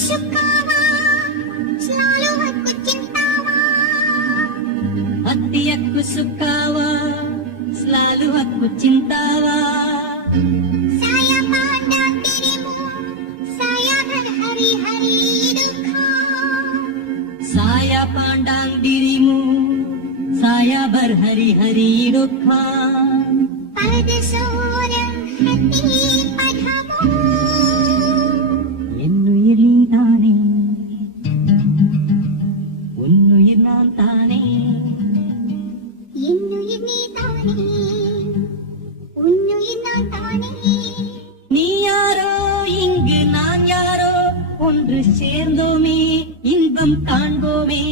sukawa, selalu aku cintawa. Hati aku sukawa, selalu aku cintawa. Saya pandang dirimu, saya berhari-hari duka. Saya pandang dirimu, saya berhari-hari duka. Pada seorang hati padamu, என்னுயிர் நீதானே, உன்னுயிர் நான் தானே. என்னுயிர் நீதானே, உன்னுயிர் நான் தானே. நீ யாரோ இங்கு நான் யாரோ, ஒன்று சேர்ந்தோமே இன்பம் காண்போமே.